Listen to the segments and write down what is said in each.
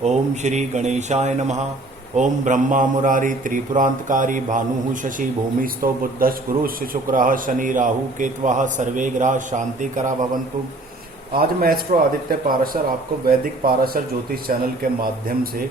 ओम श्री गणेशाय नमः। ओम ब्रह्मा मुरारी त्रिपुरांतकारी भानु शशि भूमिस्थो बुद्धश्च गुरुश्च शुक्रः शनि राहु केतवः सर्वे ग्रह शांतिकरा भवन्तु। आज मैं एस्ट्रो आदित्य पाराशर आपको वैदिक पाराशर ज्योतिष चैनल के माध्यम से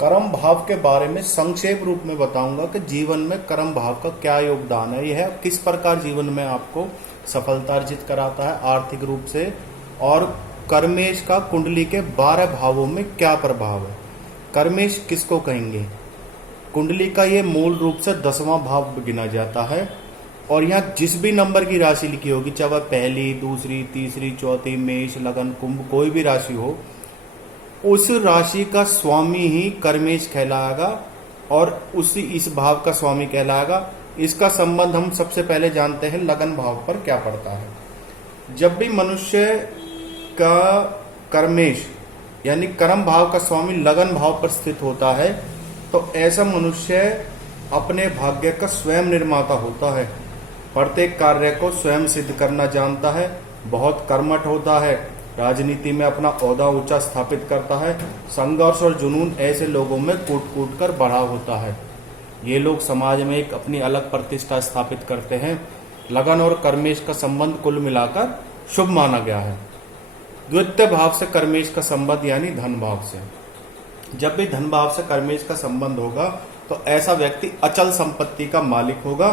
कर्म भाव के बारे में संक्षेप रूप में बताऊंगा कि जीवन में कर्म भाव का क्या योगदान है, यह किस प्रकार जीवन में आपको सफलता अर्जित कराता है आर्थिक रूप से, और कर्मेश का कुंडली के 12 भावों में क्या प्रभाव है। कर्मेश किसको कहेंगे? कुंडली का ये मूल रूप से 10वां भाव गिना जाता है और यहाँ जिस भी नंबर की राशि लिखी होगी, चाहे वह पहली, दूसरी, तीसरी, चौथी, मेष, लगन, कुंभ, कोई भी राशि हो, उस राशि का स्वामी ही कर्मेश कहलाएगा और उसी इस भाव का स्वामी कहलाएगा। इसका संबंध हम सबसे पहले जानते हैं लगन भाव पर क्या पड़ता है। जब भी मनुष्य का कर्मेश यानी कर्म भाव का स्वामी लगन भाव पर स्थित होता है तो ऐसा मनुष्य अपने भाग्य का स्वयं निर्माता होता है। प्रत्येक कार्य को स्वयं सिद्ध करना जानता है, बहुत कर्मठ होता है, राजनीति में अपना ओहदा ऊंचा स्थापित करता है। संघर्ष और जुनून ऐसे लोगों में कूट कूट कर बढ़ा होता है। ये लोग समाज में एक अपनी अलग प्रतिष्ठा स्थापित करते हैं। लगन और कर्मेश का संबंध कुल मिलाकर शुभ माना गया है। द्वितीय भाव से कर्मेश का संबंध यानी धन भाव से। जब भी धन भाव से कर्मेश का संबंध होगा तो ऐसा व्यक्ति अचल संपत्ति का मालिक होगा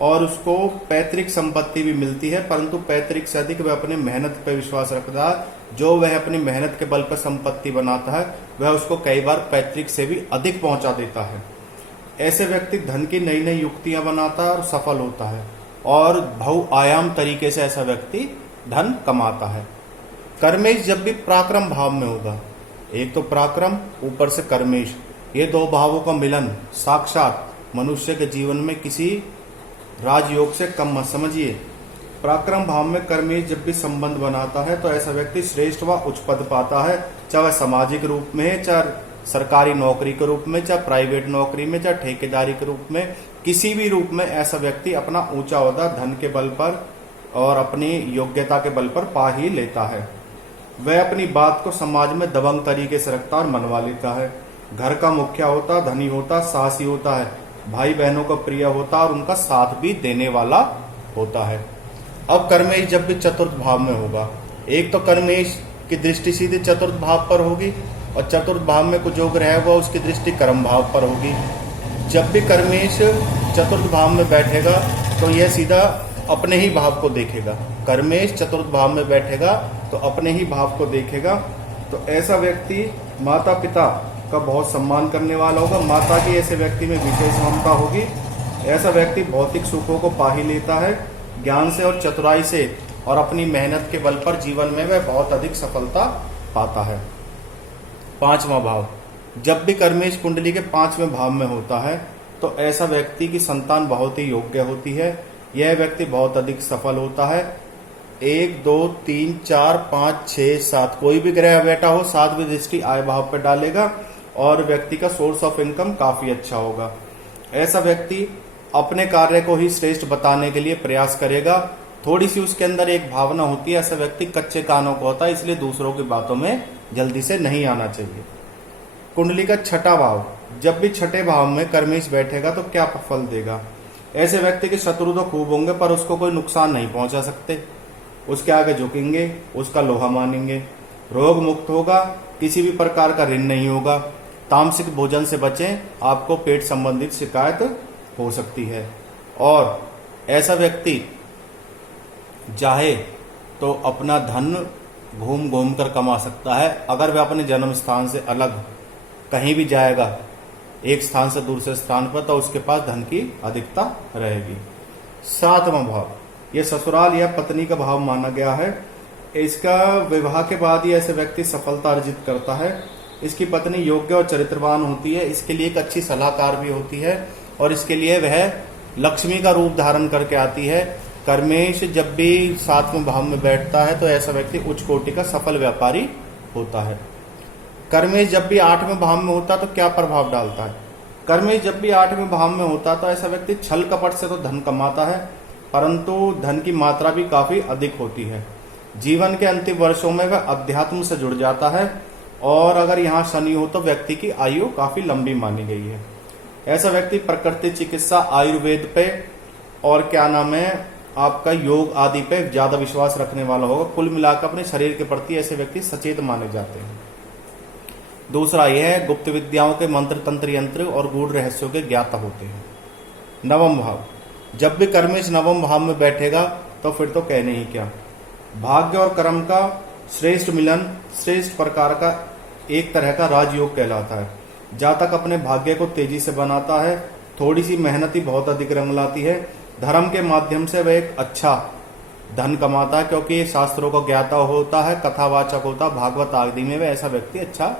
और उसको पैतृक संपत्ति भी मिलती है, परंतु पैतृक से अधिक वह अपने मेहनत पर विश्वास रखता है। जो वह अपनी मेहनत के बल पर संपत्ति बनाता है वह उसको कई बार पैतृक से भी अधिक पहुंचा देता है। ऐसे व्यक्ति धन की नई नई युक्तियां बनाता है और सफल होता है और बहुआयाम तरीके से ऐसा व्यक्ति धन कमाता है। कर्मेश जब भी पराक्रम भाव में होगा, एक तो पराक्रम ऊपर से कर्मेश, ये दो भावों का मिलन साक्षात मनुष्य के जीवन में किसी राजयोग से कम मत समझिए। पराक्रम भाव में कर्मेश जब भी संबंध बनाता है तो ऐसा व्यक्ति श्रेष्ठ व उच्च पद पाता है, चाहे वह सामाजिक रूप में है, चाहे सरकारी नौकरी के रूप में, चाहे प्राइवेट नौकरी में, चाहे ठेकेदारी के रूप में, किसी भी रूप में ऐसा व्यक्ति अपना ऊंचा ओहदा धन के बल पर और अपनी योग्यता के बल पर पा ही लेता है। वह अपनी बात को समाज में दबंग तरीके से रखता और मनवा लेता है। घर का मुखिया होता, धनी होता, साहसी होता है, भाई बहनों का प्रिय होता और उनका साथ भी देने वाला होता है। अब कर्मेश जब भी चतुर्थ भाव में होगा, एक तो कर्मेश की दृष्टि सीधे चतुर्थ भाव पर होगी और चतुर्थ भाव में कुछ जो ग्रह हुआ उसकी दृष्टि कर्म भाव पर होगी। जब भी कर्मेश चतुर्थ भाव में बैठेगा तो यह सीधा अपने ही भाव को देखेगा। कर्मेश चतुर्थ भाव में बैठेगा तो अपने ही भाव को देखेगा। तो ऐसा व्यक्ति माता पिता का बहुत सम्मान करने वाला होगा, माता की ऐसे व्यक्ति में विशेष ममता होगी। ऐसा व्यक्ति भौतिक सुखों को पा ही लेता है ज्ञान से और चतुराई से और अपनी मेहनत के बल पर जीवन में वह बहुत अधिक सफलता पाता है। 5वां भाव, जब भी कर्मेश कुंडली के 5वें भाव में होता है तो ऐसा व्यक्ति की संतान बहुत ही योग्य होती है। यह व्यक्ति बहुत अधिक सफल होता है। 1 2 3 4 5 6 7 कोई भी ग्रह बैठा हो 7वीं दृष्टि आय भाव पर डालेगा और व्यक्ति का सोर्स ऑफ इनकम काफी अच्छा होगा। ऐसा व्यक्ति अपने कार्य को ही श्रेष्ठ बताने के लिए प्रयास करेगा। थोड़ी सी उसके अंदर एक भावना होती है, ऐसा व्यक्ति कच्चे कानों का होता है, इसलिए दूसरों की बातों में जल्दी से नहीं आना चाहिए। कुंडली का 6ठा भाव, जब भी 6ठे भाव में कर्मेश बैठेगा तो क्या फल देगा? ऐसे व्यक्ति के शत्रु तो खूब होंगे पर उसको कोई नुकसान नहीं पहुंचा सकते, उसके आगे झुकेंगे, उसका लोहा मानेंगे। रोग मुक्त होगा, किसी भी प्रकार का ऋण नहीं होगा। तामसिक भोजन से बचें, आपको पेट संबंधित शिकायत हो सकती है। और ऐसा व्यक्ति चाहे तो अपना धन घूम घूम कर कमा सकता है। अगर वह अपने जन्म स्थान से अलग कहीं भी जाएगा, एक स्थान से दूसरे स्थान पर, तो उसके पास धन की अधिकता रहेगी। 7वां भाव, यह ससुराल या पत्नी का भाव माना गया है। इसका विवाह के बाद ही ऐसे व्यक्ति सफलता अर्जित करता है। इसकी पत्नी योग्य और चरित्रवान होती है, इसके लिए एक अच्छी सलाहकार भी होती है और इसके लिए वह लक्ष्मी का रूप धारण करके आती है। कर्मेश जब भी 7वें भाव में बैठता है तो ऐसा व्यक्ति उच्च कोटि का सफल व्यापारी होता है। कर्मेश जब भी 8वें भाव में होता तो क्या प्रभाव डालता है? कर्मेश जब भी 8वें भाव में होता तो ऐसा व्यक्ति छल कपट से तो धन कमाता है, परंतु धन की मात्रा भी काफी अधिक होती है। जीवन के अंतिम वर्षों में वह अध्यात्म से जुड़ जाता है और अगर यहाँ शनि हो तो व्यक्ति की आयु काफी लंबी मानी गई है। ऐसा व्यक्ति प्रकृति चिकित्सा, आयुर्वेद पे और क्या नाम है आपका योग आदि पे ज्यादा विश्वास रखने वाला होगा। कुल मिलाकर अपने शरीर के प्रति ऐसे व्यक्ति सचेत माने जाते हैं। दूसरा यह है गुप्त विद्याओं के मंत्र तंत्र यंत्र और गूढ़ रहस्यों के ज्ञाता होते हैं। नवम भाव, जब भी कर्मेश नवम भाव में बैठेगा तो फिर तो कहने ही क्या। भाग्य और कर्म का श्रेष्ठ मिलन श्रेष्ठ प्रकार का एक तरह का राजयोग कहलाता है। जातक अपने भाग्य को तेजी से बनाता है, थोड़ी सी मेहनत ही बहुत अधिक रंग लाती है। धर्म के माध्यम से वह एक अच्छा धन कमाता है, क्योंकि ये शास्त्रों को ज्ञाता होता है, कथावाचक होता है, भागवत आदि में वह ऐसा व्यक्ति अच्छा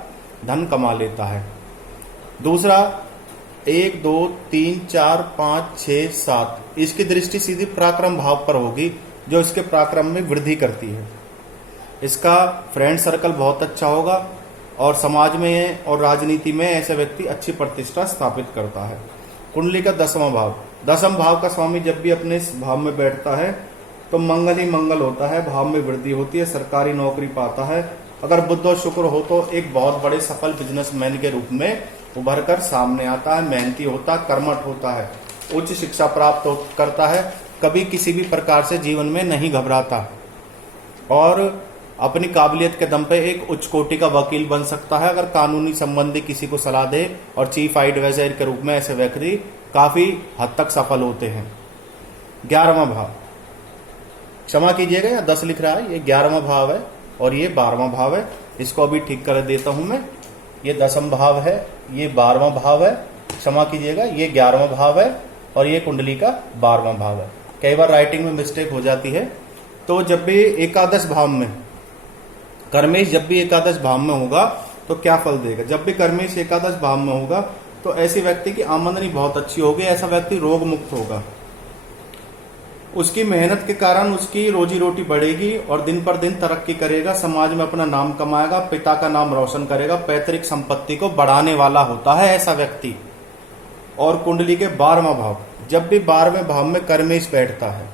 धन कमा लेता है। दूसरा 1 2 3 4 5 6 7 इसकी दृष्टि सीधी पराक्रम भाव पर होगी, जो इसके पराक्रम में वृद्धि करती है। इसका फ्रेंड सर्कल बहुत अच्छा होगा और समाज में और राजनीति में ऐसे व्यक्ति अच्छी प्रतिष्ठा स्थापित करता है। कुंडली का 10वां भाव, 10वें भाव का स्वामी जब भी अपने इस भाव में बैठता है तो मंगल ही मंगल होता है, भाव में वृद्धि होती है, सरकारी नौकरी पाता है। अगर बुध और शुक्र हो तो एक बहुत बड़े सफल बिजनेसमैन के रूप में उभर कर सामने आता है, मेहनती होता है, कर्मठ होता है, उच्च शिक्षा प्राप्त करता है, कभी किसी भी प्रकार से जीवन में नहीं घबराता और अपनी काबिलियत के दम पे एक उच्च कोटि का वकील बन सकता है। अगर कानूनी संबंधी किसी को सलाह दे और चीफ एडवाइजर के रूप में ऐसे व्यक्ति काफी हद तक सफल होते हैं। 11वां भाव, क्षमा कीजिएगा या 10 लिख रहा है, ये 11वां भाव है और ये 12वां भाव है। इसको अभी ठीक कर देता हूं मैं। ये 10वां भाव है, ये 12वां भाव है, क्षमा कीजिएगा, ये 11वां भाव है और ये कुंडली का 12वां भाव है। कई बार राइटिंग में मिस्टेक हो जाती है। तो जब भी एकादश भाव में कर्मेश जब भी एकादश भाव में होगा तो क्या फल देगा। जब भी कर्मेश एकादश भाव में होगा तो ऐसे व्यक्ति की आमदनी बहुत अच्छी होगी, ऐसा व्यक्ति रोग मुक्त होगा, उसकी मेहनत के कारण उसकी रोजी रोटी बढ़ेगी और दिन पर दिन तरक्की करेगा, समाज में अपना नाम कमाएगा, पिता का नाम रोशन करेगा, पैतृक संपत्ति को बढ़ाने वाला होता है ऐसा व्यक्ति। और कुंडली के 12वां भाव, जब भी 12वें भाव में कर्मेश बैठता है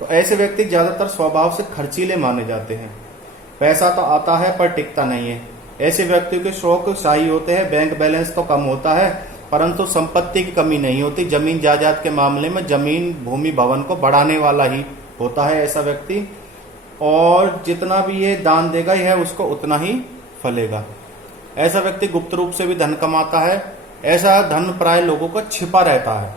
तो ऐसे व्यक्ति ज्यादातर स्वभाव से खर्चीले माने जाते हैं। पैसा तो आता है पर टिकता नहीं है। ऐसे व्यक्तियों के शौक शाही होते हैं, बैंक बैलेंस तो कम होता है परंतु संपत्ति की कमी नहीं होती। जमीन जायदाद के मामले में जमीन भूमि भवन को बढ़ाने वाला ही होता है ऐसा व्यक्ति, और जितना भी ये दान देगा यह उसको उतना ही फलेगा। ऐसा व्यक्ति गुप्त रूप से भी धन कमाता है। ऐसा धन प्राय लोगों का छिपा रहता है।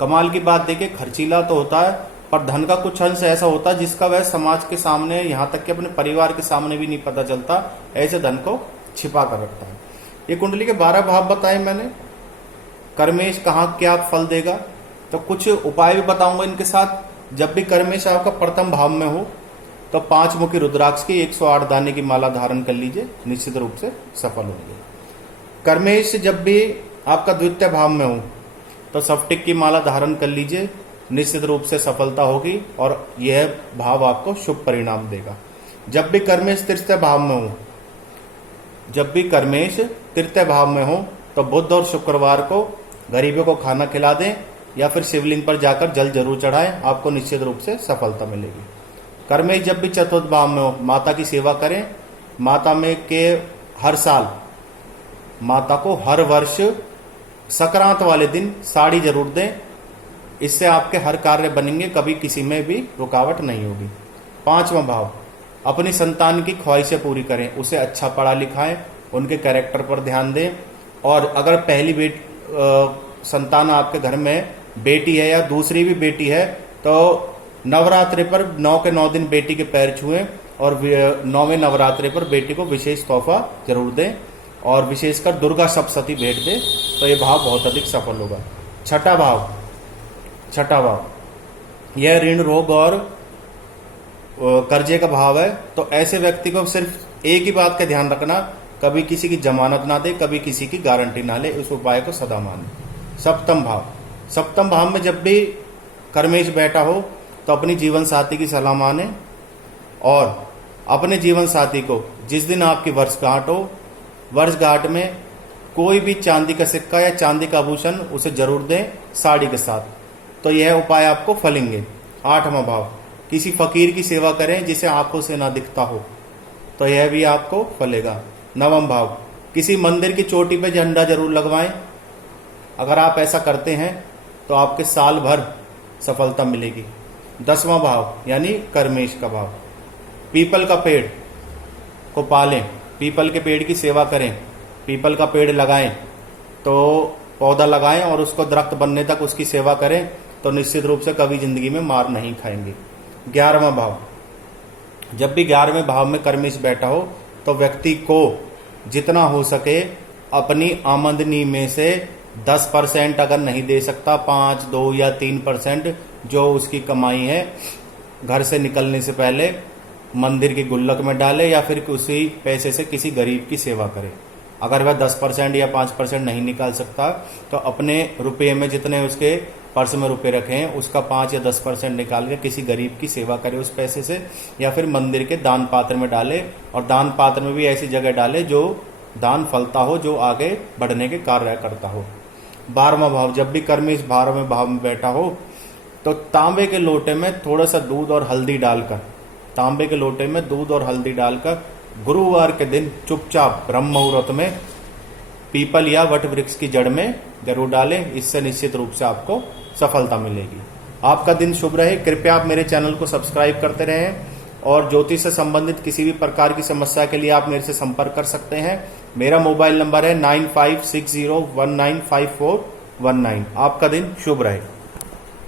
कमाल की बात देखिए, खर्चीला तो होता है पर धन का कुछ अंश ऐसा होता है जिसका वह समाज के सामने, यहाँ तक कि अपने परिवार के सामने भी नहीं पता चलता। ऐसे धन को छिपा कर रखता है। ये कुंडली के 12 भाव बताए मैंने। कर्मेश कहाँ क्या फल देगा तो कुछ उपाय भी बताऊंगा इनके साथ। जब भी कर्मेश आपका प्रथम भाव में हो तो 5 मुखी रुद्राक्ष की 108 दाने की माला धारण कर लीजिए, निश्चित रूप से सफल होंगे। कर्मेश जब भी आपका द्वितीय भाव में हो तो सफ्टिक की माला धारण कर लीजिए, निश्चित रूप से सफलता होगी और यह भाव आपको शुभ परिणाम देगा। जब भी कर्मेश तृतीय भाव में हो, जब भी कर्मेश तृतीय भाव में हो तो बुध और शुक्रवार को गरीबों को खाना खिला दें या फिर शिवलिंग पर जाकर जल जरूर चढ़ाएं, आपको निश्चित रूप से सफलता मिलेगी। कर्मेश जब भी चतुर्थ भाव में हो, माता की सेवा करें। माता में के हर साल माता को हर वर्ष संक्रांत वाले दिन साड़ी जरूर दें, इससे आपके हर कार्य बनेंगे, कभी किसी में भी रुकावट नहीं होगी। 5वां भाव, अपनी संतान की ख्वाहिशें पूरी करें, उसे अच्छा पढ़ा लिखाएं, उनके कैरेक्टर पर ध्यान दें। और अगर पहली संतान आपके घर में बेटी है या दूसरी भी बेटी है तो नवरात्रि पर 9 के 9 दिन बेटी के पैर छुएं और 9वें नवरात्रि पर बेटी को विशेष तोहफा जरूर दें और विशेषकर दुर्गा सप्तशती भेंट दें, तो ये भाव बहुत अधिक सफल होगा। छठा भाव यह ऋण रोग और कर्जे का भाव है। तो ऐसे व्यक्ति को सिर्फ एक ही बात का ध्यान रखना, कभी किसी की जमानत ना दे, कभी किसी की गारंटी ना ले, इस उपाय को सदा माने। सप्तम भाव में जब भी कर्मेश बैठा हो तो अपनी जीवन साथी की सलाह माने और अपने जीवन साथी को जिस दिन आपकी वर्षगांठ हो, वर्षगांठ में कोई भी चांदी का सिक्का या चांदी का आभूषण उसे जरूर दें साड़ी के साथ, तो यह उपाय आपको फलेंगे। 8वां भाव, किसी फकीर की सेवा करें जिसे आंखों से ना दिखता हो, तो यह भी आपको फलेगा। 9वां भाव, किसी मंदिर की चोटी पे झंडा जरूर लगवाएं। अगर आप ऐसा करते हैं तो आपके साल भर सफलता मिलेगी। 10वां भाव यानी कर्मेश का भाव, पीपल का पेड़ को पालें, पीपल के पेड़ की सेवा करें, पीपल का पेड़ लगाएं, तो पौधा लगाएं और उसको दरख्त बनने तक उसकी सेवा करें, तो निश्चित रूप से कभी जिंदगी में मार नहीं खाएंगे। 11वां भाव, जब भी 11वें भाव में कर्मेश बैठा हो तो व्यक्ति को जितना हो सके अपनी आमदनी में से 10% अगर नहीं दे सकता, 5, 2 या 3% जो उसकी कमाई है घर से निकलने से पहले मंदिर की गुल्लक में डाले या फिर उसी पैसे से किसी गरीब की सेवा करे। अगर वह 10% या 5% नहीं निकाल सकता तो अपने रुपये में जितने उसके पर्स में रुपए रखे हैं उसका 5 या 10% निकाल के किसी गरीब की सेवा करे उस पैसे से, या फिर मंदिर के दान पात्र में डाले, और दान पात्र में भी ऐसी जगह डाले जो दान फलता हो, जो आगे बढ़ने के कार्य करता हो। 12वां भाव, जब भी कर्मेश 12वें भाव में बैठा हो तो तांबे के लोटे में थोड़ा सा दूध और हल्दी डालकर, तांबे के लोटे में दूध और हल्दी डालकर गुरुवार के दिन चुपचाप ब्रह्म मुहूर्त में पीपल या वट वृक्ष की जड़ में जरूर डालें। इससे निश्चित रूप से आपको सफलता मिलेगी। आपका दिन शुभ रहे। कृपया आप मेरे चैनल को सब्सक्राइब करते रहें, और ज्योतिष से संबंधित किसी भी प्रकार की समस्या के लिए आप मेरे से संपर्क कर सकते हैं। मेरा मोबाइल नंबर है 9560195419। आपका दिन शुभ रहे।